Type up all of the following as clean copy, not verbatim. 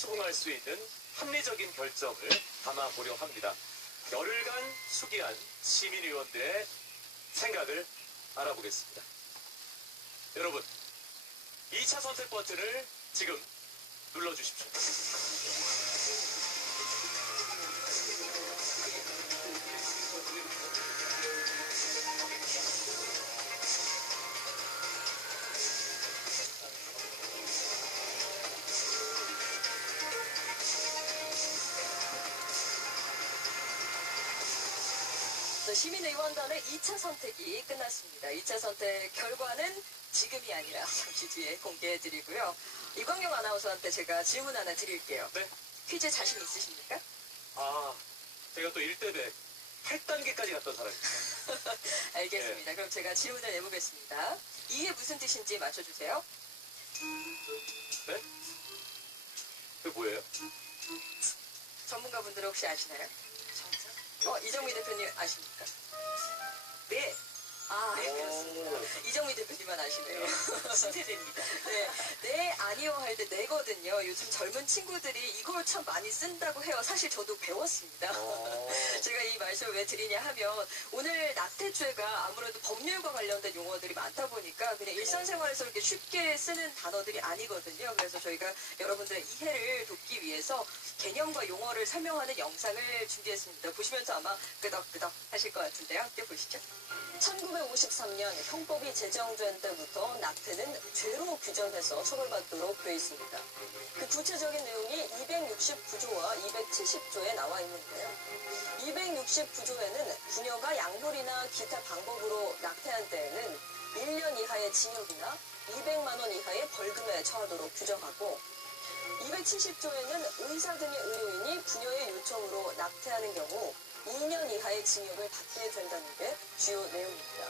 수긍할 수 있는 합리적인 결정을 담아보려 합니다. 열흘간 수기한 시민의원들의 생각을 알아보겠습니다. 여러분, 2차 선택 버튼을 지금 눌러주십시오. 시민의원단의 2차 선택이 끝났습니다. 2차 선택 결과는 지금이 아니라 잠시 뒤에 공개해드리고요. 이광용 아나운서한테 제가 질문 하나 드릴게요. 네? 퀴즈 자신 있으십니까? 제가 또 1대100 8단계까지 갔던 사람입니다. 알겠습니다. 그럼 제가 질문을 내보겠습니다. 이게 무슨 뜻인지 맞춰주세요. 네? 그게 뭐예요? 전문가분들은 혹시 아시나요? 이정미 대표님 아십니까? 네. 네, 그렇습니다. 이정미 대표님만 아시네요. 신세대입니다. 네, 아니요 할 때 네거든요. 요즘 젊은 친구들이 이걸 참 많이 쓴다고 해요. 사실 저도 배웠습니다. 제가 이 말씀을 왜 드리냐 하면 오늘 낙태죄가 아무래도 법률과 관련된 용어들이 많다 보니까 그냥 일상생활에서 이렇게 쉽게 쓰는 단어들이 아니거든요. 그래서 저희가 여러분들의 이해를 돕기 위해서 개념과 용어를 설명하는 영상을 준비했습니다. 보시면서 아마 끄덕끄덕 하실 것 같은데요. 함께 보시죠. 1953년 형법이 제정된 때부터 낙태는 죄로 규정해서 처벌받도록 되어 있습니다. 그 구체적인 내용이 269조와 270조에 나와 있는데요. 269조에는 부녀가 양돌이나 기타 방법으로 낙태한 때에는 1년 이하의 징역이나 200만 원 이하의 벌금에 처하도록 규정하고 270조에는 의사 등의 의료인이 부녀의 요청으로 낙태하는 경우 2년 이하의 징역을 받게 된다는 게 주요 내용입니다.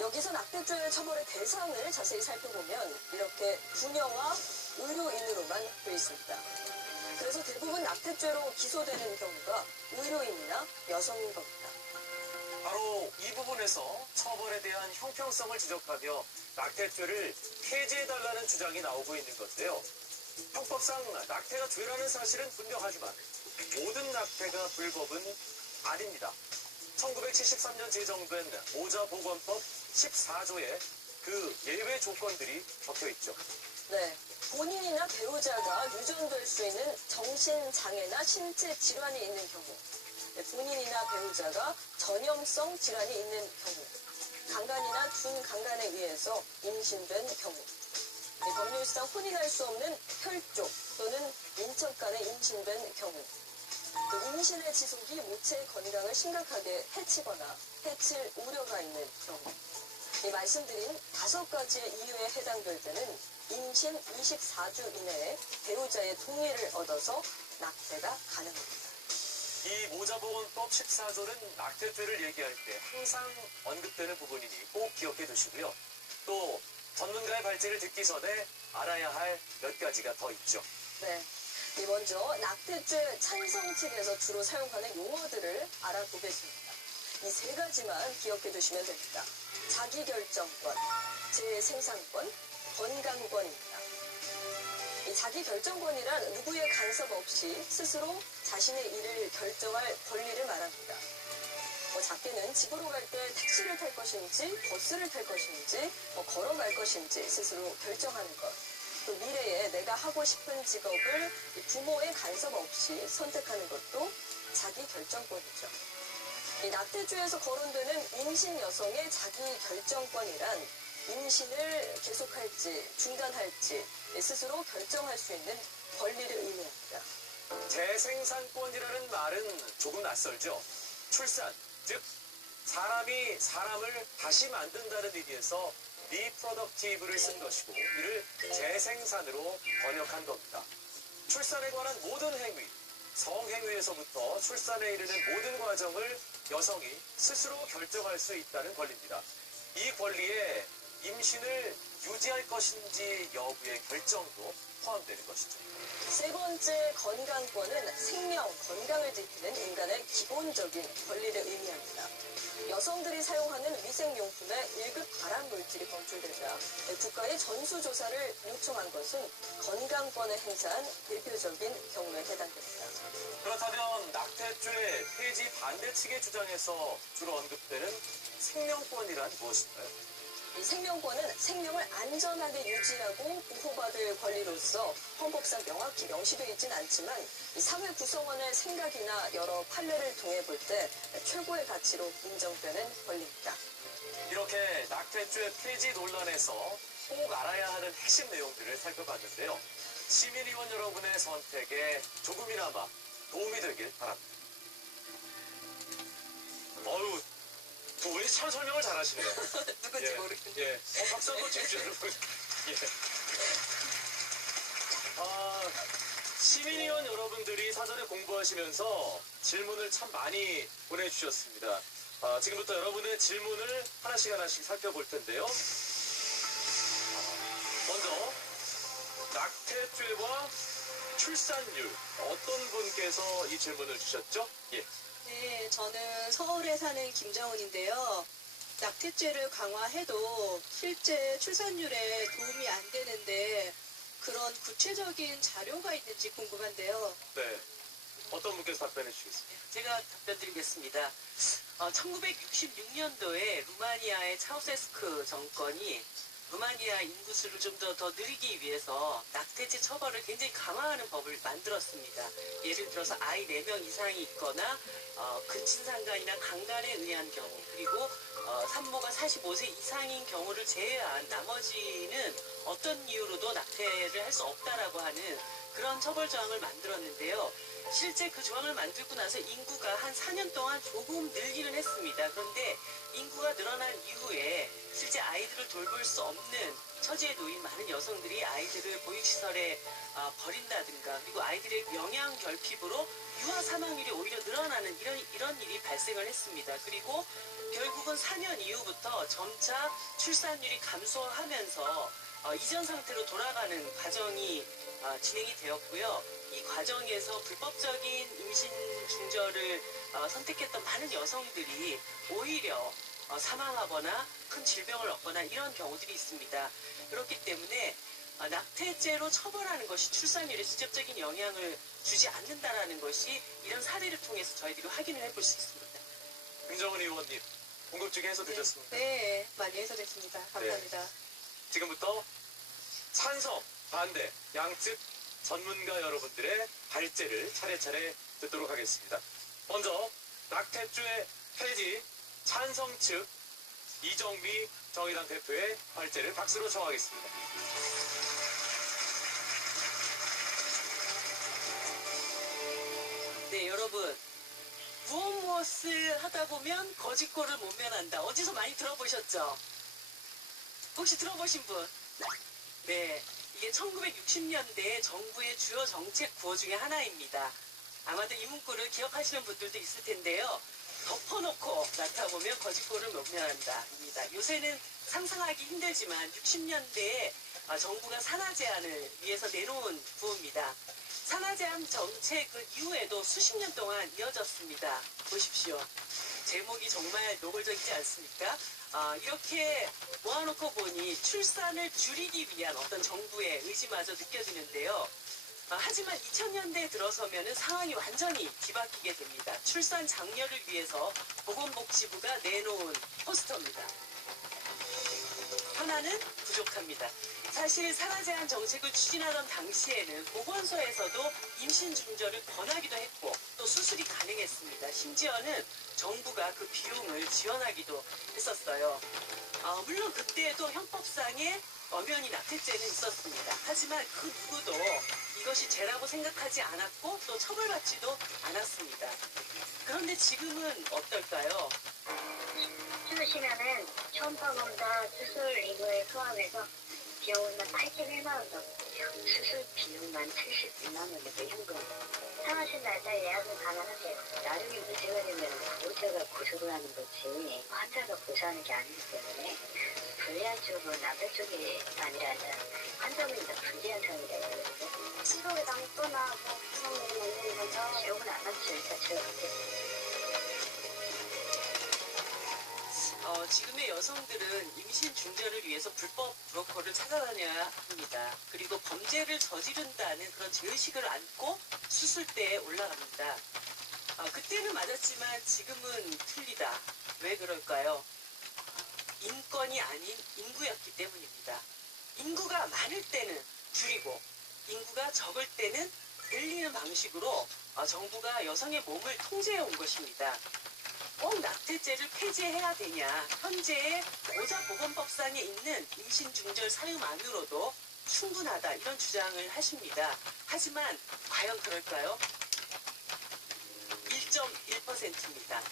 여기서 낙태죄 처벌의 대상을 자세히 살펴보면 이렇게 부녀와 의료인으로만 되어 있습니다. 그래서 대부분 낙태죄로 기소되는 경우가 의료인이나 여성인 겁니다. 바로 이 부분에서 처벌에 대한 형평성을 지적하며 낙태죄를 폐지해달라는 주장이 나오고 있는 건데요. 형법상 낙태가 죄라는 사실은 분명하지만 모든 낙태가 불법은 아닙니다. 1973년 제정된 모자보건법 14조에 그 예외 조건들이 적혀 있죠. 네, 본인이나 배우자가 유전될 수 있는 정신장애나 신체 질환이 있는 경우, 본인이나 배우자가 전염성 질환이 있는 경우, 강간이나 준강간에 의해서 임신된 경우, 법률상 혼인할 수 없는 혈족 또는 인척 간에 임신된 경우, 임신의 지속이 모체의 건강을 심각하게 해치거나 해칠 우려가 있는 경우, 말씀드린 5가지의 이유에 해당될 때는 임신 24주 이내에 배우자의 동의를 얻어서 낙태가 가능합니다. 이 모자보건법 14조는 낙태죄를 얘기할 때 항상 언급되는 부분이니 꼭 기억해 두시고요. 또 전문가의 발제를 듣기 전에 알아야 할 몇 가지가 더 있죠. 네. 먼저 낙태죄 찬성 측에서 주로 사용하는 용어들을 알아보겠습니다. 이 3가지만 기억해 두시면 됩니다. 자기결정권, 재생산권, 건강권입니다. 이 자기결정권이란 누구의 간섭 없이 스스로 자신의 일을 결정할 권리를 말합니다. 작게는 집으로 갈 때 택시를 탈 것인지, 버스를 탈 것인지, 걸어갈 것인지 스스로 결정하는 것. 또 미래에 내가 하고 싶은 직업을 부모의 간섭 없이 선택하는 것도 자기결정권이죠. 이 낙태죄에서 거론되는 임신 여성의 자기결정권이란 임신을 계속할지 중단할지 스스로 결정할 수 있는 권리를 의미합니다. 재생산권이라는 말은 조금 낯설죠. 출산, 즉 사람이 사람을 다시 만든다는 의미에서 리프로덕티브를 쓴 것이고 이를 재생산으로 번역한 겁니다. 출산에 관한 모든 행위, 성행위에서부터 출산에 이르는 모든 과정을 여성이 스스로 결정할 수 있다는 권리입니다. 이 권리에 임신을 유지할 것인지 여부의 결정도 포함되는 것이죠. 세 번째 건강권은 생명, 건강을 지키는 인간의 기본적인 권리를 의미합니다. 여성들이 사용하는 위생용품에 1급 발암물질이 검출되자 국가의 전수조사를 요청한 것은 건강권을 행사한 대표적인 경우에 해당됩니다. 그렇다면 낙태죄 폐지 반대 측의 주장에서 주로 언급되는 생명권이란 무엇인가요? 이 생명권은 생명을 안전하게 유지하고 보호받을 권리로서 헌법상 명확히 명시되어 있지는 않지만 이 사회 구성원의 생각이나 여러 판례를 통해 볼 때 최고의 가치로 인정되는 권리입니다. 이렇게 낙태죄 폐지 논란에서 꼭 알아야 하는 핵심 내용들을 살펴봤는데요. 시민의원 여러분의 선택에 조금이나마 도움이 되길 바랍니다. 어휴, 두 분이 참 설명을 잘하시네요. 누군지 모르겠는데. 예. 박수 한번 주십시오, 여러분. 예. 시민의원 여러분들이 사전에 공부하시면서 질문을 참 많이 보내주셨습니다. 지금부터 여러분의 질문을 하나씩 살펴볼 텐데요. 먼저, 낙태죄와 출산율, 어떤 분께서 이 질문을 주셨죠? 예. 네, 저는 서울에 사는 김정은인데요. 낙태죄를 강화해도 실제 출산율에 도움이 안 되는데 그런 구체적인 자료가 있는지 궁금한데요. 네. 어떤 분께서 답변해 주시겠습니까? 제가 답변 드리겠습니다. 1966년도에 루마니아의 차우세스크 정권이 루마니아 인구수를 좀 더 늘리기 위해서 낙태죄 처벌을 굉장히 강화하는 법을 만들었습니다. 예를 들어서 아이 4명 이상이 있거나 근친상간이나 강간에 의한 경우, 그리고 산모가 45세 이상인 경우를 제외한 나머지는 어떤 이유로도 낙태를 할 수 없다라고 하는 그런 처벌 조항을 만들었는데요. 실제 그 조항을 만들고 나서 인구가 한 4년 동안 조금 늘기는 했습니다. 그런데 인구가 늘어난 이후에 실제 아이들을 돌볼 수 없는 처지에 놓인 많은 여성들이 아이들을 보육시설에 버린다든가, 그리고 아이들의 영양 결핍으로 유아 사망률이 오히려 늘어나는 이런 일이 발생을 했습니다. 그리고 결국은 4년 이후부터 점차 출산율이 감소하면서 이전 상태로 돌아가는 과정이 진행이 되었고요. 이 과정에서 불법적인 임신 중절을 선택했던 많은 여성들이 오히려 사망하거나 큰 질병을 얻거나 이런 경우들이 있습니다. 그렇기 때문에 낙태죄로 처벌하는 것이 출산율에 직접적인 영향을 주지 않는다라는 것이 이런 사례를 통해서 저희들이 확인을 해볼 수 있습니다. 김정은 의원님, 궁금증이 해소되셨습니까? 네, 많이 해소됐습니다. 감사합니다. 지금부터 찬성, 반대, 양측 전문가 여러분들의 발제를 차례차례 듣도록 하겠습니다. 먼저 낙태죄 폐지 찬성 측 이정미 정의당 대표의 발제를 박수로 청하겠습니다. 네, 여러분. 무엇을 하다 보면 거짓골을 못 면한다. 어디서 많이 들어보셨죠? 혹시 들어보신 분? 네. 이게 1960년대 정부의 주요 정책 구호 중에 하나입니다. 아마도 이 문구를 기억하시는 분들도 있을 텐데요. 덮어놓고 나타보면 거짓골을 못 면한다입니다. 요새는 상상하기 힘들지만 60년대에 정부가 산하 제한을 위해서 내놓은 구호입니다. 산하 제한 정책 이후에도 수십 년 동안 이어졌습니다. 보십시오. 제목이 정말 노골적이지 않습니까? 이렇게 모아놓고 보니 출산을 줄이기 위한 어떤 정부의 의지마저 느껴지는데요. 하지만 2000년대에 들어서면 상황이 완전히 뒤바뀌게 됩니다. 출산 장려를 위해서 보건복지부가 내놓은 포스터입니다. 하나는 부족합니다. 사실 산하 제한 정책을 추진하던 당시에는 보건소에서도 임신 중절을 권하기도 했고 또 수술이 가능했습니다. 심지어는 정부가 그 비용을 지원하기도 했었어요. 물론 그때에도 형법상의 엄연히 낙태죄는 있었습니다. 하지만 그 누구도 이것이 죄라고 생각하지 않았고 또 처벌받지도 않았습니다. 그런데 지금은 어떨까요? 추우시면은 초음파검사 수술 이거에 포함해서 비용은 81만 원 정도예요. 수술 비용만 72만 원이고 현금. 상하신 날짜 예약을 가능하세요. 나중에 문제가 되면 보호자가 고소를 하는 거지 환자가 고소하는 게 아니기 때문에 불리한 쪽은 남자 쪽이 아니라 환자분이 다 불리한 상황이 되거든요. 친구에 남거나 뭐 무서운 일이 있는 거죠. 기억은 안 났죠. 일단 제가 지금의 여성들은 임신 중절을 위해서 불법 브로커를 찾아다녀야 합니다. 그리고 범죄를 저지른다는 그런 죄의식을 안고 수술대에 올라갑니다. 그때는 맞았지만 지금은 틀리다. 왜 그럴까요? 인권이 아닌 인구였기 때문입니다. 인구가 많을 때는 줄이고 인구가 적을 때는 늘리는 방식으로 정부가 여성의 몸을 통제해 온 것입니다. 꼭 낙태죄를 폐지해야 되냐? 현재의 모자보건법상에 있는 임신 중절 사유만으로도 충분하다 이런 주장을 하십니다. 하지만 과연 그럴까요? 1.1%입니다.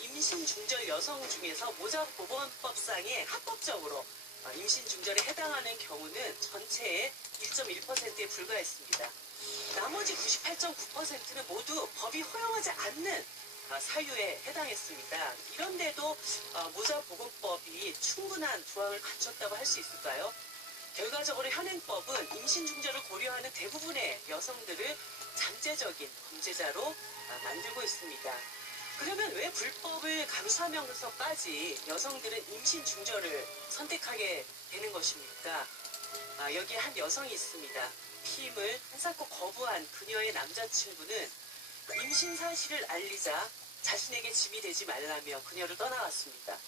임신 중절 여성 중에서 모자보건법상에 합법적으로 임신 중절에 해당하는 경우는 전체의 1.1%에 불과했습니다. 나머지 98.9%는 모두 법이 허용하지 않는 사유에 해당했습니다. 이런데도 모자보건법이 충분한 조항을 갖췄다고 할 수 있을까요? 결과적으로 현행법은 임신 중절을 고려하는 대부분의 여성들을 잠재적인 범죄자로 만들고 있습니다. 그러면 왜 불법을 감수하면서까지 여성들은 임신 중절을 선택하게 되는 것입니까? 여기 한 여성이 있습니다. 피임을 한사코 거부한 그녀의 남자친구는 임신 사실을 알리자 자신에게 짐이 되지 말라며 그녀를 떠나왔습니다.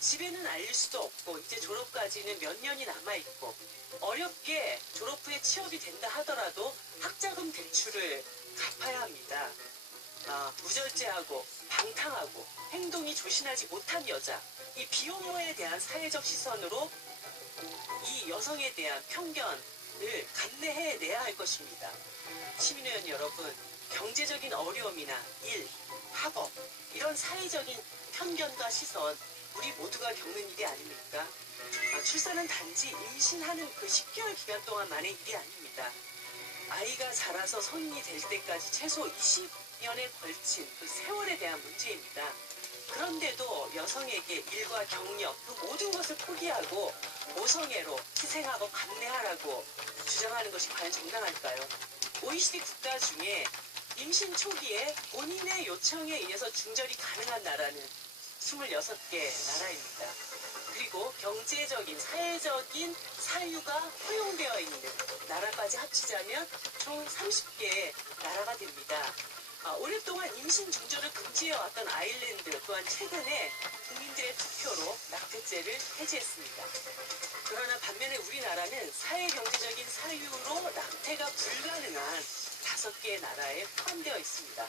집에는 알릴 수도 없고 이제 졸업까지는 몇 년이 남아있고 어렵게 졸업 후에 취업이 된다 하더라도 학자금 대출을 갚아야 합니다. 무절제하고 방탕하고 행동이 조신하지 못한 여자, 이 비혼모에 대한 사회적 시선으로 이 여성에 대한 편견을 감내해내야 할 것입니다. 시민의원 여러분, 경제적인 어려움이나 일, 학업 이런 사회적인 편견과 시선 우리 모두가 겪는 일이 아닙니까? 출산은 단지 임신하는 그 10개월 기간 동안만의 일이 아닙니다. 아이가 자라서 성인이 될 때까지 최소 20년에 걸친 그 세월에 대한 문제입니다. 그런데도 여성에게 일과 경력 그 모든 것을 포기하고 모성애로 희생하고 감내하라고 주장하는 것이 과연 정당할까요? OECD 국가 중에 임신 초기에 본인의 요청에 의해서 중절이 가능한 나라는 26개 나라입니다. 그리고 경제적인, 사회적인 사유가 허용되어 있는 나라까지 합치자면 총 30개의 나라가 됩니다. 오랫동안 임신 중절을 금지해왔던 아일랜드 또한 최근에 국민들의 투표로 낙태죄를 해제했습니다. 그러나 반면에 우리나라는 사회경제적인 사유로 낙태가 불가능한 5개의 나라에 포함되어 있습니다.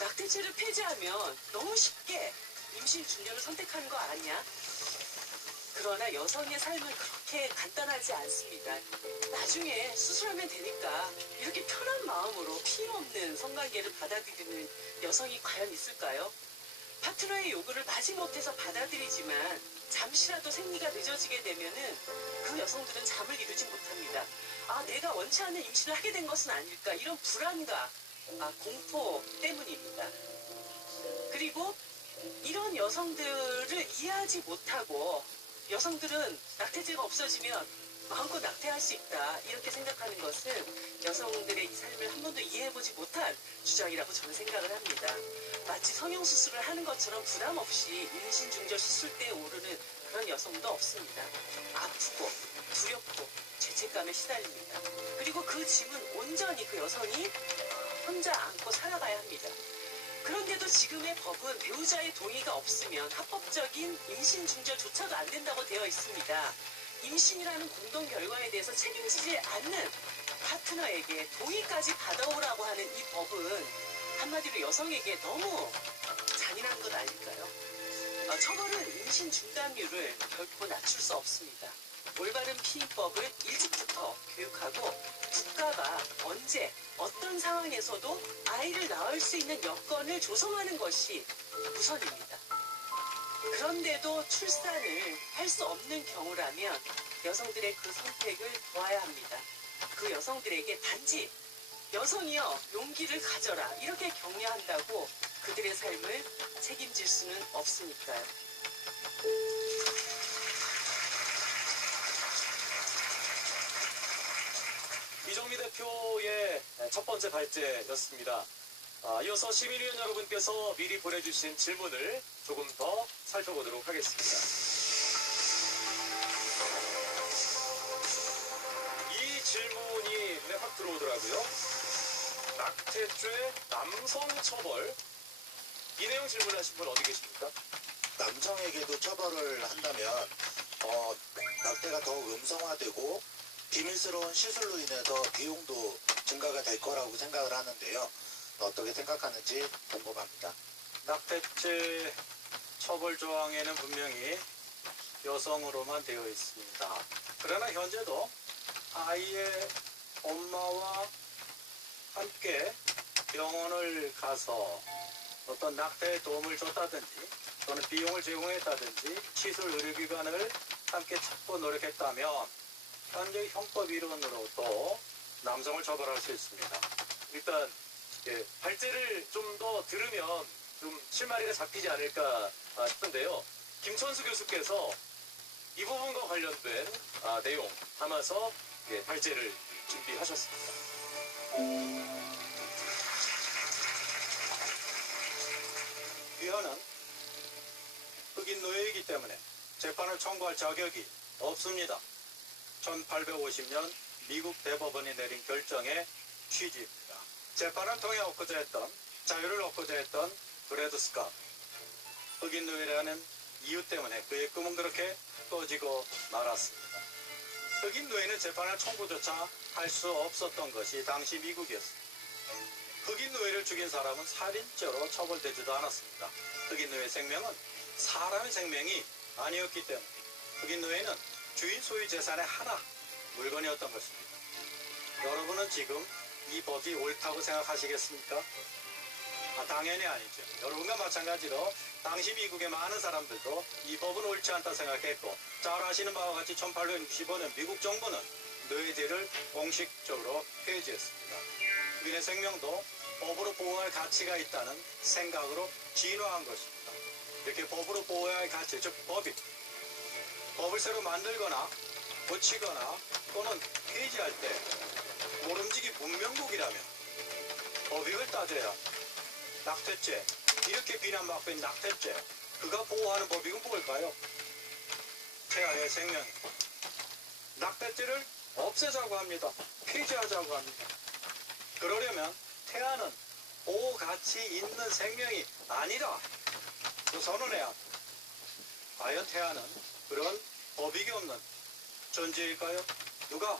낙태죄를 폐지하면 너무 쉽게 임신 중절을 선택하는 거 아니야? 그러나 여성의 삶은 그렇게 간단하지 않습니다. 나중에 수술하면 되니까 이렇게 편한 마음으로 피임 없는 성관계를 받아들이는 여성이 과연 있을까요? 파트너의 요구를 마지못해서 받아들이지만 잠시라도 생리가 늦어지게 되면은 그 여성들은 잠을 이루지 못합니다. 내가 원치 않는 임신을 하게 된 것은 아닐까 이런 불안과 공포 때문입니다. 그리고 이런 여성들을 이해하지 못하고 여성들은 낙태죄가 없어지면 마음껏 낙태할 수 있다 이렇게 생각하는 것은 여성들의 이 삶을 한 번도 이해해보지 못한 주장이라고 저는 생각을 합니다. 마치 성형수술을 하는 것처럼 부담 없이 임신 중절 수술대에 오르는 그런 여성도 없습니다. 아프고 두렵고 죄책감에 시달립니다. 그리고 그 짐은 온전히 그 여성이 혼자 안고 살아가야 합니다. 그런데도 지금의 법은 배우자의 동의가 없으면 합법적인 임신 중절조차도 안 된다고 되어 있습니다. 임신이라는 공동 결과에 대해서 책임지지 않는 파트너에게 동의까지 받아오라고 하는 이 법은 한마디로 여성에게 너무 잔인한 것 아닐까요? 처벌은 임신 중단율을 결코 낮출 수 없습니다. 올바른 피임법을 일찍부터 교육하고 국가가 언제 어떤 상황에서도 아이를 낳을 수 있는 여건을 조성하는 것이 우선입니다. 그런데도 출산을 할 수 없는 경우라면 여성들의 그 선택을 도와야 합니다. 그 여성들에게 단지 여성이여 용기를 가져라 이렇게 격려한다고 그들의 삶을 책임질 수는 없으니까요. 이정미 대표 발표의 첫 번째 발제였습니다. 이어서 시민위원 여러분께서 미리 보내주신 질문을 조금 더 살펴보도록 하겠습니다. 이 질문이 눈에 확 들어오더라고요. 낙태죄 남성 처벌. 이 내용 질문하신 분 어디 계십니까? 남성에게도 처벌을 한다면 낙태가 더욱 음성화되고 비밀스러운 시술로 인해서 비용도 증가가 될 거라고 생각을 하는데요. 어떻게 생각하는지 궁금합니다. 낙태죄 처벌 조항에는 분명히 여성으로만 되어 있습니다. 그러나 현재도 아이의 엄마와 함께 병원을 가서 어떤 낙태에 도움을 줬다든지 또는 비용을 제공했다든지 시술 의료기관을 함께 찾고 노력했다면 현재 형법 이론으로도 남성을 처벌할 수 있습니다. 일단 발제를 좀 더 들으면 좀 실마리가 잡히지 않을까 싶은데요. 김천수 교수께서 이 부분과 관련된 내용 담아서 발제를 준비하셨습니다. 위헌은 흑인 노예이기 때문에 재판을 청구할 자격이 없습니다. 1850년 미국 대법원이 내린 결정의 취지입니다. 재판을 통해 얻고자 했던 자유를 얻고자 했던 브래드 스캇 흑인 노예라는 이유 때문에 그의 꿈은 그렇게 꺼지고 말았습니다. 흑인 노예는 재판을 청구조차 할 수 없었던 것이 당시 미국이었습니다. 흑인 노예를 죽인 사람은 살인죄로 처벌되지도 않았습니다. 흑인 노예 생명은 사람의 생명이 아니었기 때문에 흑인 노예는 주인 소유 재산의 하나, 물건이었던 것입니다. 여러분은 지금 이 법이 옳다고 생각하시겠습니까? 당연히 아니죠. 여러분과 마찬가지로 당시 미국의 많은 사람들도 이 법은 옳지 않다 생각했고, 잘 아시는 바와 같이 1865년 미국 정부는 노예제를 공식적으로 폐지했습니다. 흑인의 생명도 법으로 보호할 가치가 있다는 생각으로 진화한 것입니다. 이렇게 법으로 보호해야 할 가치, 즉 법을 새로 만들거나 고치거나 또는 폐지할 때 모름지기 문명국이라면 법익을 따져야 합니다. 낙태죄, 이렇게 비난받고 있는 낙태죄, 그가 보호하는 법익은 뭘까요? 태아의 생명입니다. 낙태죄를 없애자고 합니다. 폐지하자고 합니다. 그러려면 태아는 보호 가치 있는 생명이 아니라 그 선언해야 합니다. 과연 태아는 그런 법익이 없는 존재일까요? 누가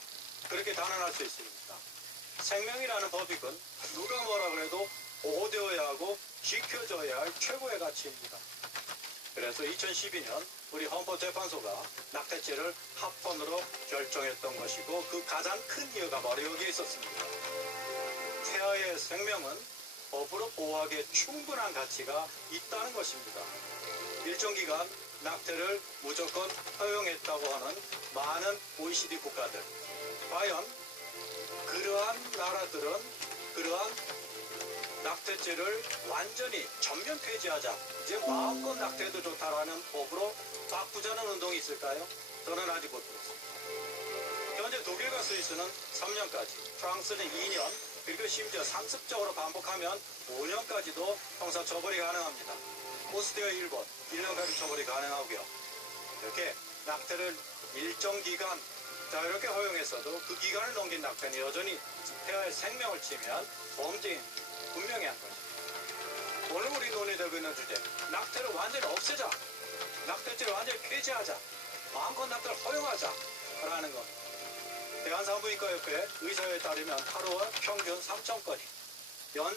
그렇게 단언할 수 있습니까? 생명이라는 법익은 누가 뭐라 그래도 보호되어야 하고 지켜져야 할 최고의 가치입니다. 그래서 2012년 우리 헌법재판소가 낙태죄를 합헌으로 결정했던 것이고, 그 가장 큰 이유가 바로 여기에 있었습니다. 태아의 생명은 법으로 보호하기에 충분한 가치가 있다는 것입니다. 일정 기간 낙태를 무조건 허용했다고 하는 많은 OECD 국가들, 과연 그러한 나라들은 그러한 낙태죄를 완전히 전면 폐지하자, 이제 마음껏 낙태해도 좋다라는 법으로 바꾸자는 운동이 있을까요? 저는 아직 못 들었습니다. 현재 독일과 스위스는 3년까지, 프랑스는 2년, 그리고 심지어 상습적으로 반복하면 5년까지도 형사처벌이 가능합니다. 오스트리아, 일본, 1년까지 처벌이 가능하고요. 이렇게 낙태를 일정 기간 자유롭게 허용했어도 그 기간을 넘긴 낙태는 여전히 태아의 생명을 치면 범죄인 분명히 한 것입니다. 오늘 우리 논의되고 있는 주제, 낙태를 완전히 없애자, 낙태죄를 완전히 폐지하자, 마음껏 낙태를 허용하자 라는 겁니다. 대한산부인과협회 의사회에 따르면 하루에 평균 3,000건이, 연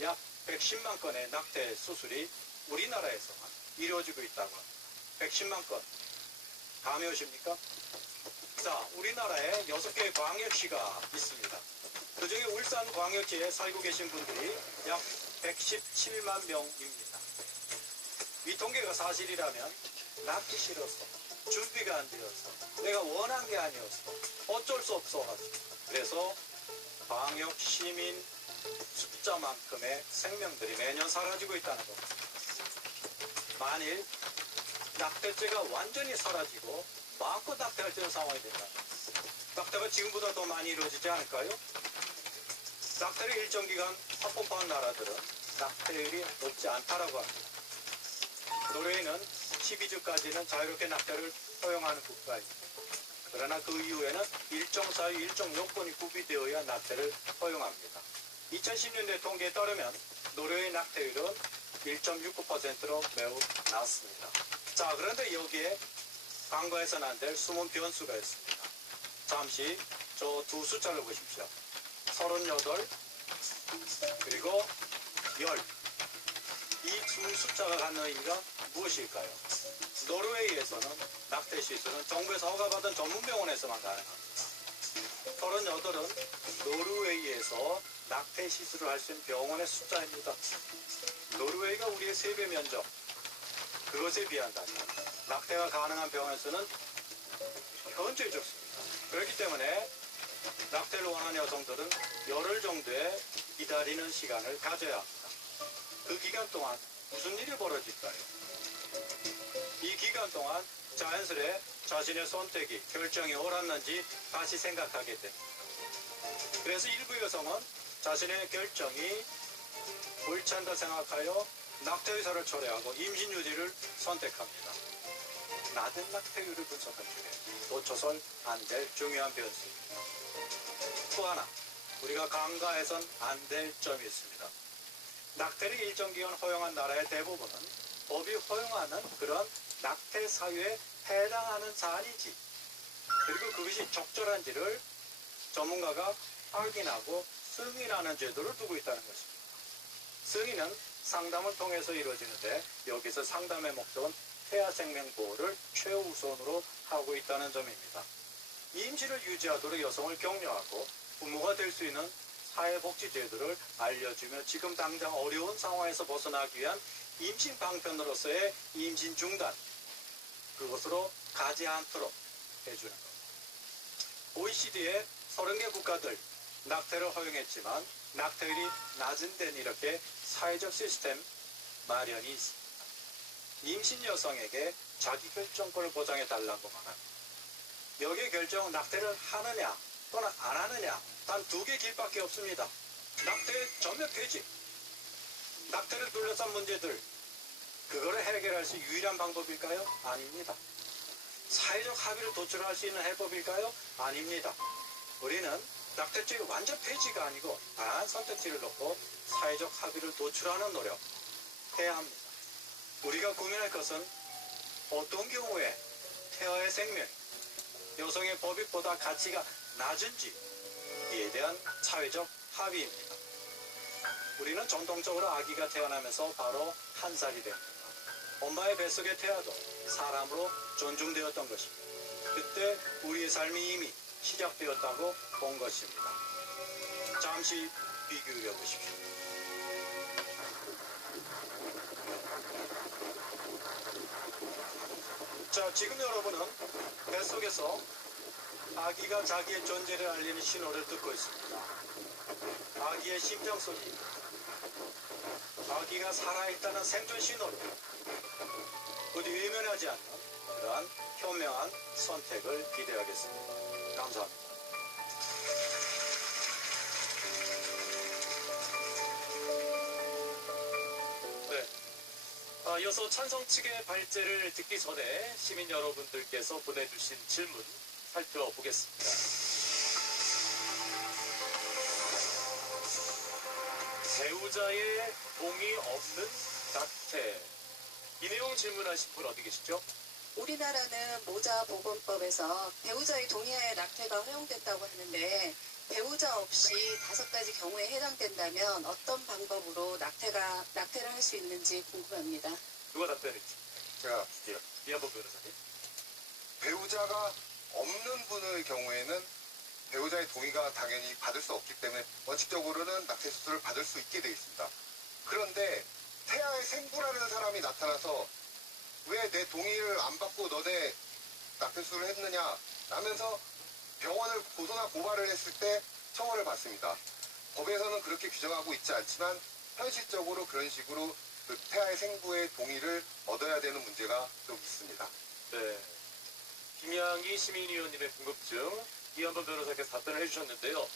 약 110만 건의 낙태 수술이 우리나라에서만 이루어지고 있다고 합니다. 110만 건. 감이 오십니까? 자, 우리나라에 6개의 광역시가 있습니다. 그중에 울산광역시에 살고 계신 분들이 약 117만 명입니다. 이 통계가 사실이라면 낳기 싫어서, 준비가 안 되어서, 내가 원한 게 아니어서, 어쩔 수 없어가지고, 그래서 광역 시민 숫자만큼의 생명들이 매년 사라지고 있다는 겁니다. 만일 낙태죄가 완전히 사라지고 마음껏 낙태할 수 있는 상황이 된다, 낙태가 지금보다 더 많이 이루어지지 않을까요? 낙태를 일정 기간 합법화한 나라들은 낙태율이 높지 않다라고 합니다. 노르웨이는 12주까지는 자유롭게 낙태를 허용하는 국가입니다. 그러나 그 이후에는 일정 사유 일정 요건이 구비되어야 낙태를 허용합니다. 2010년대 통계에 따르면 노르웨이 낙태율은 1.69%로 매우 낮습니다. 자, 그런데 여기에 간과해서는 안 될 숨은 변수가 있습니다. 잠시 저 두 숫자를 보십시오. 38 그리고 10. 이 두 숫자가 갖는 의미가 무엇일까요? 노르웨이에서는 낙태 시술은 정부에서 허가받은 전문병원에서만 가능합니다. 38은 노르웨이에서 낙태 시술을 할 수 있는 병원의 숫자입니다. 노르웨이가 우리의 3배 면적, 그것에 비한다면 낙태가 가능한 병원의 수는 현저히 적습니다. 그렇기 때문에 낙태를 원하는 여성들은 열흘 정도의 기다리는 시간을 가져야 합니다. 그 기간 동안 무슨 일이 벌어질까요? 이 기간 동안 자연스레 자신의 선택이, 결정이 옳았는지 다시 생각하게 됩니다. 그래서 일부 여성은 자신의 결정이 옳지 않다 생각하여 낙태 의사를 초래하고 임신 유지를 선택합니다. 낮은 낙태율을 분석한 중에 놓쳐선 안 될 중요한 변수입니다. 또 하나, 우리가 간과해선 안 될 점이 있습니다. 낙태를 일정 기간 허용한 나라의 대부분은 법이 허용하는 그런 낙태 사유에 해당하는 사안이지, 그리고 그것이 적절한지를 전문가가 확인하고 승인하는 제도를 두고 있다는 것입니다. 승인은 상담을 통해서 이루어지는데 여기서 상담의 목적은 태아 생명 보호를 최우선으로 하고 있다는 점입니다. 임신을 유지하도록 여성을 격려하고 부모가 될 수 있는 사회복지제도를 알려주며 지금 당장 어려운 상황에서 벗어나기 위한 임신 방편으로서의 임신 중단, 그것으로 가지 않도록 해주는 겁니다. OECD의 30개 국가들 낙태를 허용했지만 낙태율이 낮은 데는 이렇게 사회적 시스템 마련이 있습니다. 임신 여성에게 자기결정권을 보장해달라고만 합니다. 여기에 결정은 낙태를 하느냐 또는 안 하느냐, 단 두 개 길밖에 없습니다. 낙태의 전면 폐지, 낙태를 둘러싼 문제들, 그거를 해결할 수 유일한 방법일까요? 아닙니다. 사회적 합의를 도출할 수 있는 해법일까요? 아닙니다. 우리는 낙태죄의 완전 폐지가 아니고 다양한 선택지를 놓고 사회적 합의를 도출하는 노력 해야 합니다. 우리가 고민할 것은 어떤 경우에 태아의 생명, 여성의 법익보다 가치가 낮은지 이에 대한 사회적 합의입니다. 우리는 전통적으로 아기가 태어나면서 바로 한 살이 됩니다. 엄마의 뱃속의 태아도 사람으로 존중되었던 것입니다. 그때 우리의 삶이 이미 시작되었다고 본 것입니다. 잠시 비교해 보십시오. 자, 지금 여러분은 뱃속에서 아기가 자기의 존재를 알리는 신호를 듣고 있습니다. 아기의 심장 소리, 아기가 살아있다는 생존 신호를 어디 외면하지 않는 그러한 현명한 선택을 기대하겠습니다. 감사합니다. 네. 이어서 찬성 측의 발제를 듣기 전에 시민 여러분들께서 보내주신 질문 살펴보겠습니다. 배우자의 동의 없는 낙태. 이 내용 질문하신 분 어디 계시죠? 우리나라는 모자보건법에서 배우자의 동의하에 낙태가 허용된다고 하는데 배우자 없이 5가지 경우에 해당된다면 어떤 방법으로 낙태를 할 수 있는지 궁금합니다. 누가 답변했지? 제가 이한번 변호사님. 배우자가 없는 분의 경우에는 배우자의 동의가 당연히 받을 수 없기 때문에 원칙적으로는 낙태 수술을 받을 수 있게 되어 있습니다. 그런데 태아의 생부라는 사람이 나타나서 왜 내 동의를 안 받고 너네 낙태 수술을 했느냐 라면서 병원을 고소나 고발을 했을 때 처벌을 받습니다. 법에서는 그렇게 규정하고 있지 않지만 현실적으로 그런 식으로 그 태아의 생부의 동의를 얻어야 되는 문제가 좀 있습니다. 네. 김양희 시민위원님의 궁금증 이한번 변호사께서 답변을 해주셨는데요.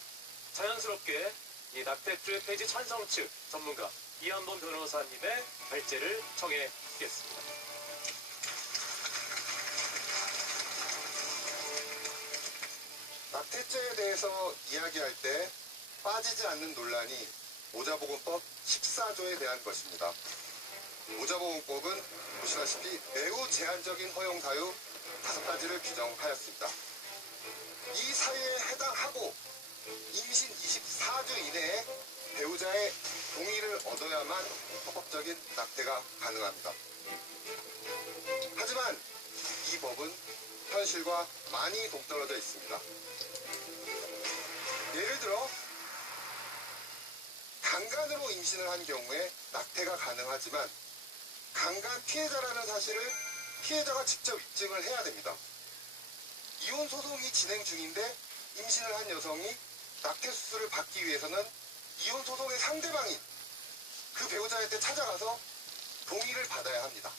자연스럽게 이 낙태죄 폐지 찬성 측 전문가 이한범 변호사님의 발제를 청해 듣겠습니다. 낙태죄에 대해서 이야기할 때 빠지지 않는 논란이 모자보건법 14조에 대한 것입니다. 모자보건법은 보시다시피 매우 제한적인 허용 사유 5가지를 규정하였습니다. 이 사유에 해당하고 임신 24주 이내에 배우자의 동의를 얻어야만 합법적인 낙태가 가능합니다. 하지만 이 법은 현실과 많이 동떨어져 있습니다. 예를 들어 강간으로 임신을 한 경우에 낙태가 가능하지만 강간 피해자라는 사실을 피해자가 직접 입증을 해야 됩니다. 이혼 소송이 진행 중인데 임신을 한 여성이 낙태 수술을 받기 위해서는 이혼 소송의 상대방인 그 배우자한테 찾아가서 동의를 받아야 합니다.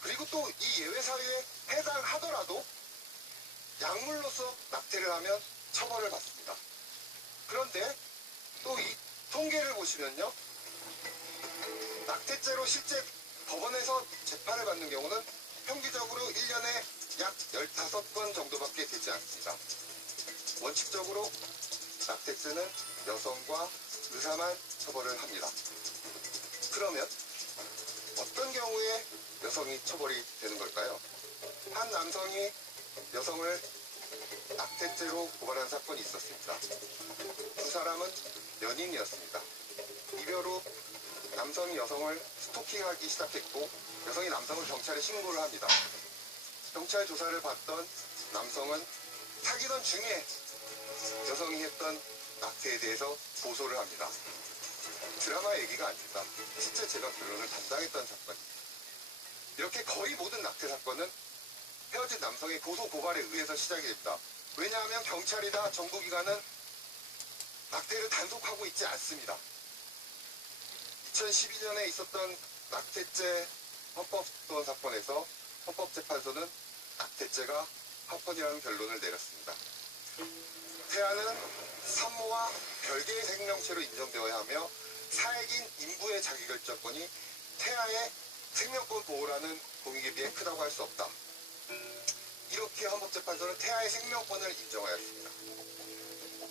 그리고 또 이 예외 사유에 해당하더라도 약물로서 낙태를 하면 처벌을 받습니다. 그런데 또 이 통계를 보시면요. 낙태죄로 실제 법원에서 재판을 받는 경우는 평균적으로 1년에 약 15건 정도밖에 되지 않습니다. 원칙적으로 낙태죄는 여성과 의사만 처벌을 합니다. 그러면 어떤 경우에 여성이 처벌이 되는 걸까요? 한 남성이 여성을 낙태죄로 고발한 사건이 있었습니다. 두 사람은 연인이었습니다. 이별 후 남성이 여성을 스토킹하기 시작했고 여성이 남성을 경찰에 신고를 합니다. 경찰 조사를 받던 남성은 사귀던 중에 여성이 했던 낙태에 대해서 고소를 합니다. 드라마 얘기가 아닙니다. 실제 제가 결론을 담당했던 사건입니다. 이렇게 거의 모든 낙태 사건은 헤어진 남성의 고소 고발에 의해서 시작이 됩니다. 왜냐하면 경찰이나 정부기관은 낙태를 단속하고 있지 않습니다. 2012년에 있었던 낙태죄 헌법소원 사건에서 헌법재판소는 낙태죄가 합헌이라는 결론을 내렸습니다. 태아는 산모와 별개의 생명체로 인정되어야 하며 사액인 인부의 자기결정권이 태아의 생명권 보호라는 공익에 비해 크다고 할 수 없다. 이렇게 헌법재판소는 태아의 생명권을 인정하였습니다.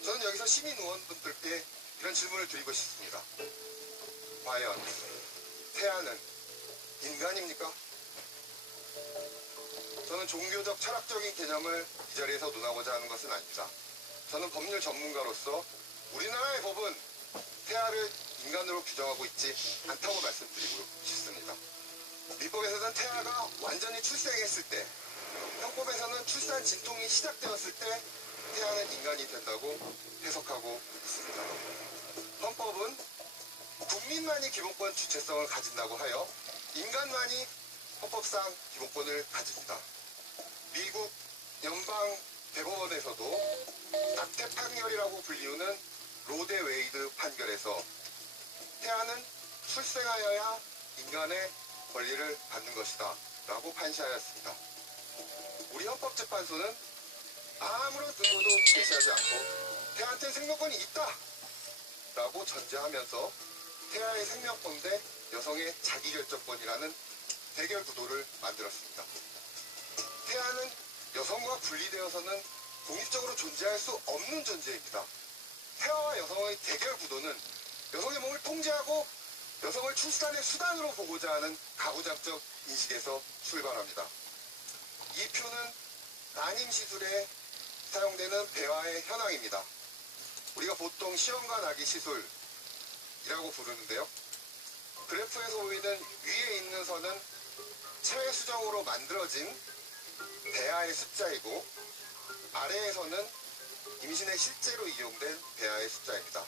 저는 여기서 시민 의원분들께 이런 질문을 드리고 싶습니다. 과연 태아는 인간입니까? 저는 종교적 철학적인 개념을 이 자리에서 논하고자 하는 것은 아닙니다. 저는 법률 전문가로서 우리나라의 법은 태아를 인간으로 규정하고 있지 않다고 말씀드리고 싶습니다. 민법에서는 태아가 완전히 출생했을 때, 형법에서는 출산 진통이 시작되었을 때 태아는 인간이 된다고 해석하고 있습니다. 헌법은 국민만이 기본권 주체성을 가진다고 하여 인간만이 헌법상 기본권을 가집니다. 미국 연방 대법원에서도 낙태 판결이라고 불리우는 로데 웨이드 판결에서 태아는 출생하여야 인간의 권리를 받는 것이다 라고 판시하였습니다. 우리 헌법재판소는 아무런 근거도 제시하지 않고 태아한테 생명권이 있다 라고 전제하면서 태아의 생명권 대 여성의 자기결정권이라는 대결 구도를 만들었습니다. 태아는 여성과 분리되어서는 독립적으로 존재할 수 없는 존재입니다. 태아와 여성의 대결 구도는 여성의 몸을 통제하고 여성을 출산의 수단으로 보고자 하는 가부장적 인식에서 출발합니다. 이 표는 난임 시술에 사용되는 배화의 현황입니다. 우리가 보통 시험관 아기 시술이라고 부르는데요. 그래프에서 보이는 위에 있는 선은 체외 수정으로 만들어진 배아의 숫자이고 아래에서는 임신에 실제로 이용된 배아의 숫자입니다.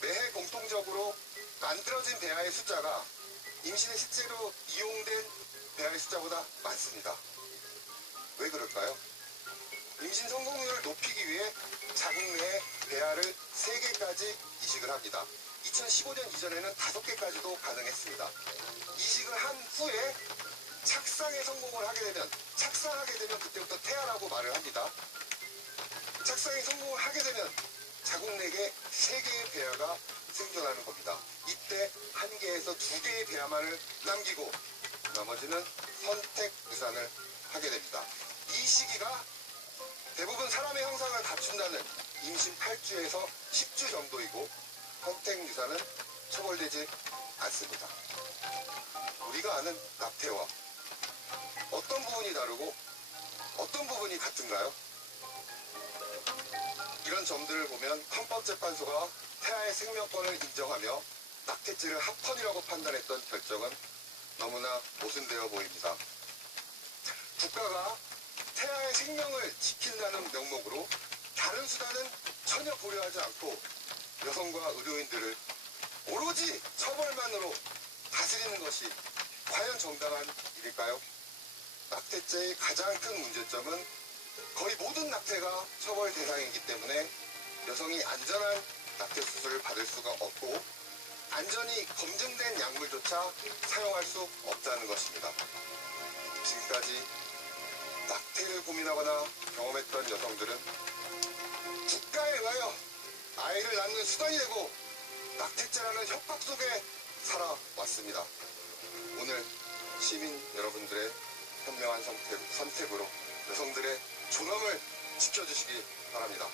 매해 공통적으로 만들어진 배아의 숫자가 임신에 실제로 이용된 배아의 숫자보다 많습니다. 왜 그럴까요? 임신 성공률을 높이기 위해 자궁 내에 배아를 3개까지 이식을 합니다. 2015년 이전에는 5개까지도 가능했습니다. 이식을 한 후에 착상에 성공을 하게 되면, 착상하게 되면 그때부터 태아라고 말을 합니다. 착상에 성공을 하게 되면 자국 내에 3개의 배아가 생존하는 겁니다. 이때 1개에서 2개의 배아만을 남기고 나머지는 선택 유산을 하게 됩니다. 이 시기가 대부분 사람의 형상을 갖춘다는 임신 8주에서 10주 정도이고 선택 유산은 처벌되지 않습니다. 우리가 아는 낙태와 어떤 부분이 다르고 어떤 부분이 같은가요? 이런 점들을 보면 헌법재판소가 태아의 생명권을 인정하며 낙태죄를 합헌이라고 판단했던 결정은 너무나 모순되어 보입니다. 국가가 태아의 생명을 지킨다는 명목으로 다른 수단은 전혀 고려하지 않고 여성과 의료인들을 오로지 처벌만으로 다스리는 것이 과연 정당한 일일까요? 낙태죄의 가장 큰 문제점은 거의 모든 낙태가 처벌 대상이기 때문에 여성이 안전한 낙태 수술을 받을 수가 없고 안전이 검증된 약물조차 사용할 수 없다는 것입니다. 지금까지 낙태를 고민하거나 경험했던 여성들은 국가에 의하여 아이를 낳는 수단이 되고 낙태죄라는 협박 속에 살아왔습니다. 오늘 시민 여러분들의 현명한 선택으로 여성들의 존엄을 지켜주시기 바랍니다.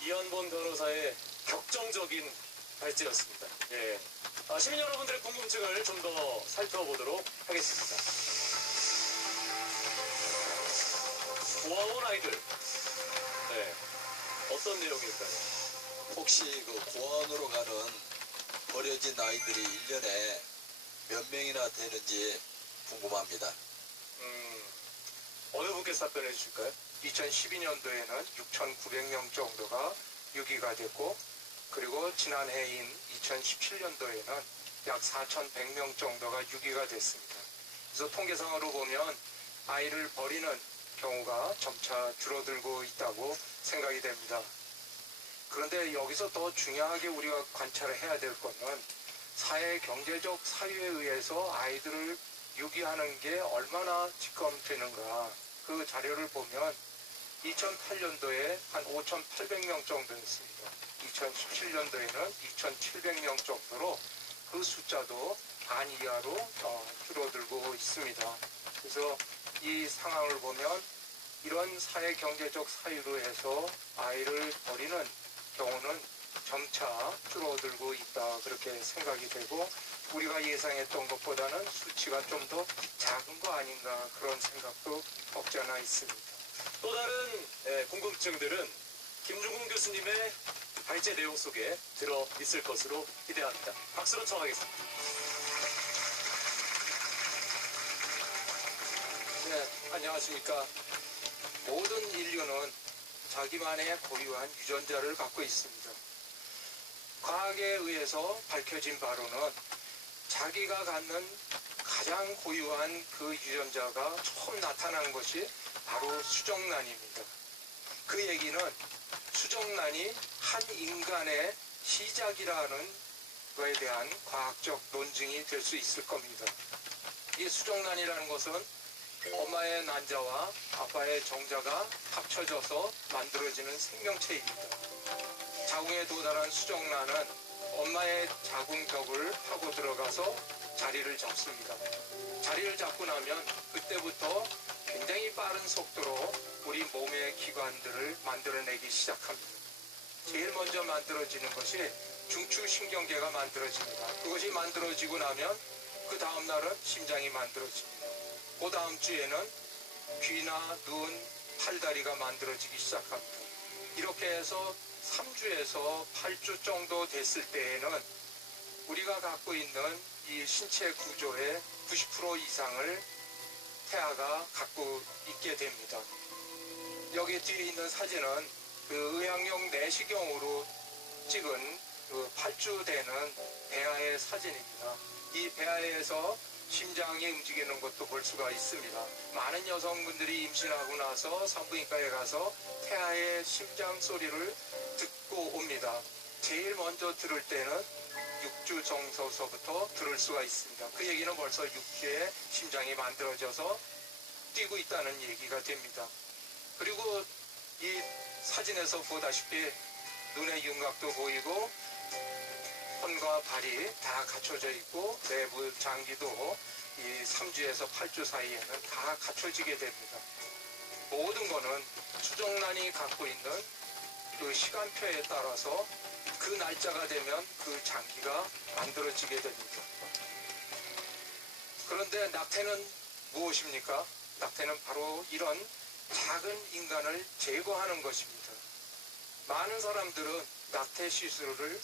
이현범 변호사의 격정적인 발제였습니다. 예. 시민 여러분들의 궁금증을 좀 더 살펴보도록 하겠습니다. 고아원 아이들. 네. 어떤 내용일까요? 혹시 그 고아원으로 가는 버려진 아이들이 1년에 몇 명이나 되는지 궁금합니다. 어느 분께서 답변해 주실까요? 2012년도에는 6,900명 정도가 유기가 됐고, 그리고 지난해인 2017년도에는 약 4,100명 정도가 유기가 됐습니다. 그래서 통계상으로 보면 아이를 버리는 경우가 점차 줄어들고 있다고 생각이 됩니다. 그런데 여기서 더 중요하게 우리가 관찰을 해야 될 것은 사회 경제적 사유에 의해서 아이들을 유기하는 게 얼마나 직감되는가. 그 자료를 보면 2008년도에 한 5,800명 정도였습니다. 2017년도에는 2,700명 정도로 그 숫자도 반 이하로 줄어들고 있습니다. 그래서 이 상황을 보면 이런 사회 경제적 사유로 해서 아이를 버리는 경우는 점차 줄어들고 있다, 그렇게 생각이 되고, 우리가 예상했던 것보다는 수치가 좀 더 작은 거 아닌가, 그런 생각도 없지 않아 있습니다. 또 다른 궁금증들은 김중근 교수님의 발제 내용 속에 들어 있을 것으로 기대합니다. 박수로 청하겠습니다. 네, 안녕하십니까. 모든 인류는 자기만의 고유한 유전자를 갖고 있습니다. 과학에 의해서 밝혀진 바로는 자기가 갖는 가장 고유한 그 유전자가 처음 나타난 것이 바로 수정란입니다. 그 얘기는 수정란이 한 인간의 시작이라는 것에 대한 과학적 논증이 될 수 있을 겁니다. 이 수정란이라는 것은 엄마의 난자와 아빠의 정자가 합쳐져서 만들어지는 생명체입니다. 자궁에 도달한 수정란은 엄마의 자궁벽을 파고 들어가서 자리를 잡습니다. 자리를 잡고 나면 그때부터 굉장히 빠른 속도로 우리 몸의 기관들을 만들어내기 시작합니다. 제일 먼저 만들어지는 것이 중추신경계가 만들어집니다. 그것이 만들어지고 나면 그 다음 날은 심장이 만들어집니다. 그 다음 주에는 귀나 눈, 팔다리가 만들어지기 시작합니다. 이렇게 해서 3주에서 8주 정도 됐을 때에는 우리가 갖고 있는 이 신체 구조의 90% 이상을 태아가 갖고 있게 됩니다. 여기 뒤에 있는 사진은 그 의학용 내시경으로 찍은 그 8주 되는 배아의 사진입니다. 이 배아에서 심장이 움직이는 것도 볼 수가 있습니다. 많은 여성분들이 임신하고 나서 산부인과에 가서 태아의 심장 소리를 듣고 옵니다. 제일 먼저 들을 때는 6주 정도서부터 들을 수가 있습니다. 그 얘기는 벌써 6주에 심장이 만들어져서 뛰고 있다는 얘기가 됩니다. 그리고 이 사진에서 보다시피 눈의 윤곽도 보이고 손과 발이 다 갖춰져 있고 내부 장기도 이 3주에서 8주 사이에는 다 갖춰지게 됩니다. 모든 거는 수정란이 갖고 있는 그 시간표에 따라서 그 날짜가 되면 그 장기가 만들어지게 됩니다. 그런데 낙태는 무엇입니까? 낙태는 바로 이런 작은 인간을 제거하는 것입니다. 많은 사람들은 낙태 시술을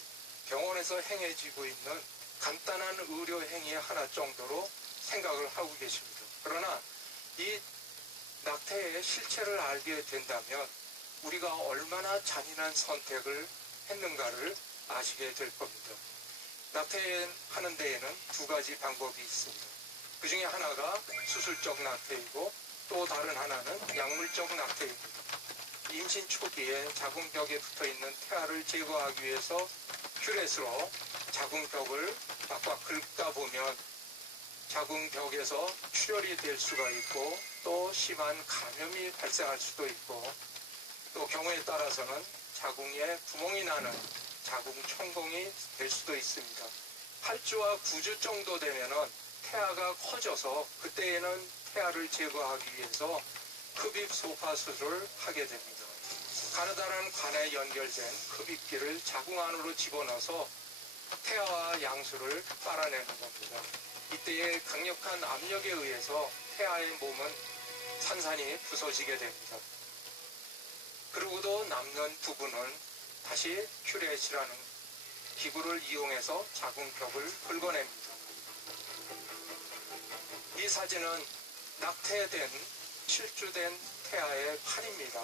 병원에서 행해지고 있는 간단한 의료 행위 하나 정도로 생각을 하고 계십니다. 그러나 이 낙태의 실체를 알게 된다면 우리가 얼마나 잔인한 선택을 했는가를 아시게 될 겁니다. 낙태하는 데에는 두 가지 방법이 있습니다. 그 중에 하나가 수술적 낙태이고 또 다른 하나는 약물적 낙태입니다. 임신 초기에 자궁벽에 붙어있는 태아를 제거하기 위해서 큐렛으로 자궁벽을 꽉꽉 긁다 보면 자궁벽에서 출혈이 될 수가 있고 또 심한 감염이 발생할 수도 있고 또 경우에 따라서는 자궁에 구멍이 나는 자궁 천공이 될 수도 있습니다. 8주와 9주 정도 되면은 태아가 커져서 그때에는 태아를 제거하기 위해서 흡입 소파 수술을 하게 됩니다. 가느다란 관에 연결된 흡입기를 자궁 안으로 집어넣어서 태아와 양수를 빨아내는 겁니다. 이때의 강력한 압력에 의해서 태아의 몸은 산산이 부서지게 됩니다. 그러고도 남는 부분은 다시 큐렛이라는 기구를 이용해서 자궁벽을 긁어냅니다. 이 사진은 낙태된 7주된 태아의 팔입니다.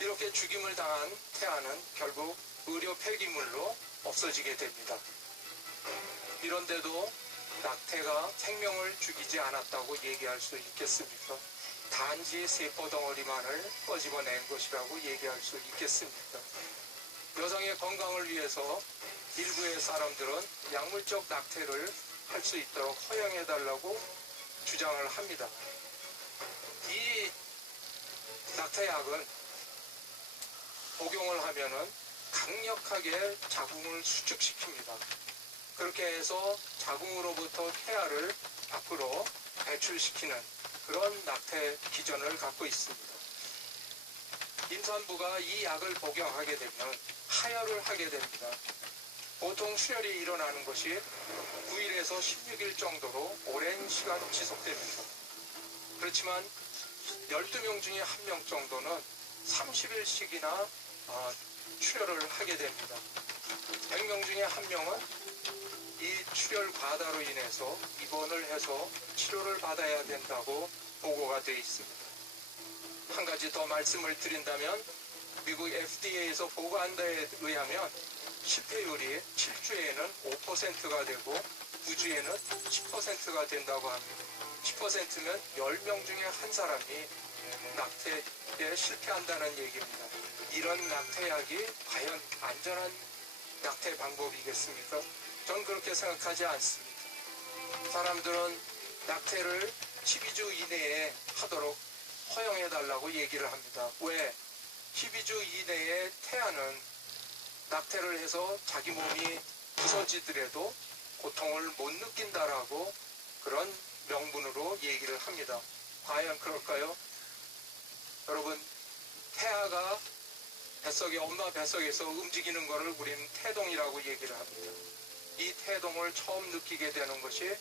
이렇게 죽임을 당한 태아는 결국 의료 폐기물로 없어지게 됩니다. 이런데도 낙태가 생명을 죽이지 않았다고 얘기할 수 있겠습니까? 단지 세포덩어리만을 꺼집어낸 것이라고 얘기할 수 있겠습니까? 여성의 건강을 위해서 일부의 사람들은 약물적 낙태를 할 수 있도록 허용해달라고 주장을 합니다. 이 낙태약은 복용을 하면은 강력하게 자궁을 수축시킵니다. 그렇게 해서 자궁으로부터 태아를 밖으로 배출시키는 그런 낙태 기전을 갖고 있습니다. 임산부가 이 약을 복용하게 되면 하혈을 하게 됩니다. 보통 출혈이 일어나는 것이 9일에서 16일 정도로 오랜 시간 지속됩니다. 그렇지만 12명 중에 1명 정도는 30일씩이나 출혈을 하게 됩니다. 100명 중에 1명은 이 출혈 과다로 인해서 입원을 해서 치료를 받아야 된다고 보고가 되어 있습니다. 한 가지 더 말씀을 드린다면 미국 FDA에서 보고한 데에 의하면 실패율이 7주에는 5%가 되고 9주에는 10%가 된다고 합니다. 10%면 10명 중에 한 사람이 낙태에 실패한다는 얘기입니다. 이런 낙태약이 과연 안전한 낙태 방법이겠습니까? 전 그렇게 생각하지 않습니다. 사람들은 낙태를 12주 이내에 하도록 허용해달라고 얘기를 합니다. 왜? 12주 이내에 태아는 낙태를 해서 자기 몸이 부서지더라도 고통을 못 느낀다라고 그런 명분으로 얘기를 합니다. 과연 그럴까요? 여러분, 태아가 엄마 뱃속에서 움직이는 것을 우리는 태동이라고 얘기를 합니다. 이 태동을 처음 느끼게 되는 것이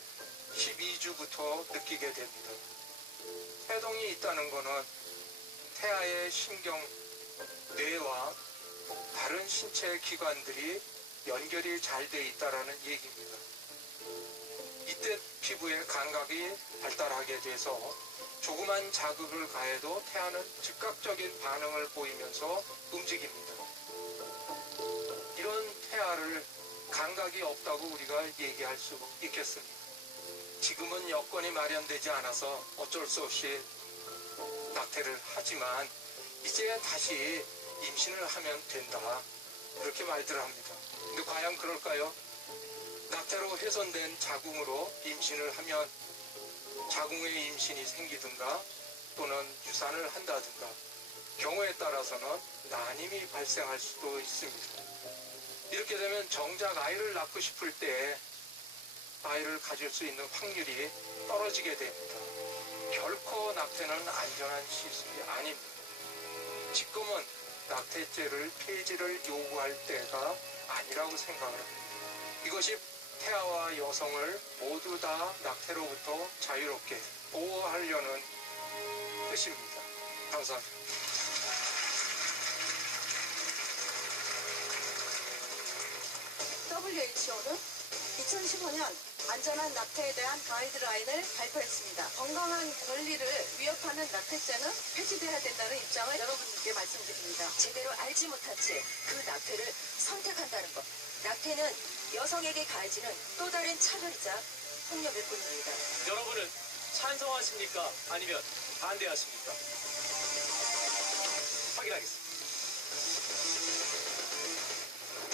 12주부터 느끼게 됩니다. 태동이 있다는 것은 태아의 신경, 뇌와 다른 신체 기관들이 연결이 잘 돼 있다는 얘기입니다. 이때 피부에 감각이 발달하게 돼서 조그만 자극을 가해도 태아는 즉각적인 반응을 보이면서 움직입니다. 이런 태아를 감각이 없다고 우리가 얘기할 수 있겠습니다. 지금은 여건이 마련되지 않아서 어쩔 수 없이 낙태를 하지만 이제 다시 임신을 하면 된다. 그렇게 말들 합니다. 근데 과연 그럴까요? 낙태로 훼손된 자궁으로 임신을 하면 자궁의 임신이 생기든가 또는 유산을 한다든가 경우에 따라서는 난임이 발생할 수도 있습니다. 이렇게 되면 정작 아이를 낳고 싶을 때 아이를 가질 수 있는 확률이 떨어지게 됩니다. 결코 낙태는 안전한 시술이 아닙니다. 지금은 낙태죄를 폐지를 요구할 때가 아니라고 생각을 합니다. 이것이 태아와 여성을 모두 다 낙태로부터 자유롭게 보호하려는 뜻입니다. 감사합니다. WHO는 2015년 안전한 낙태에 대한 가이드라인을 발표했습니다. 건강한 권리를 위협하는 낙태죄는 폐지돼야 된다는 입장을 여러분들께 말씀드립니다. 제대로 알지 못한 채 그 낙태를 선택한다는 것. 낙태는 여성에게 가해지는 또 다른 차별이자 폭력일 뿐입니다. 여러분은 찬성하십니까? 아니면 반대하십니까? 확인하겠습니다.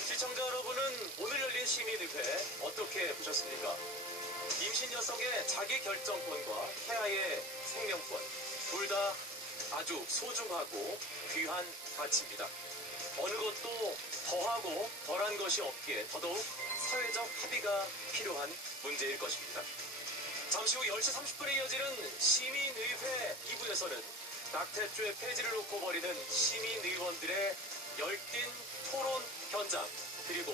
시청자 여러분은 오늘 열린 시민의회 어떻게 보셨습니까? 임신 여성의 자기 결정권과 태아의 생명권 둘 다 아주 소중하고 귀한 가치입니다. 어느 것도 더하고 덜한 것이 없기에 더더욱 사회적 합의가 필요한 문제일 것입니다. 잠시 후 10시 30분에 이어지는 시민의회 2부에서는 낙태죄 폐지를 놓고 벌이는 시민의원들의 열띤 토론 현장 그리고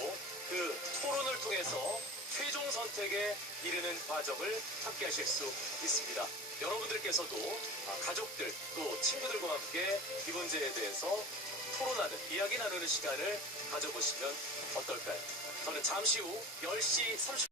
그 토론을 통해서 최종 선택에 이르는 과정을 함께 하실 수 있습니다. 여러분들께서도 가족들 또 친구들과 함께 이 문제에 대해서 토론하는 이야기 나누는 시간을 가져보시면 어떨까요? 저는 잠시 후 10시 30분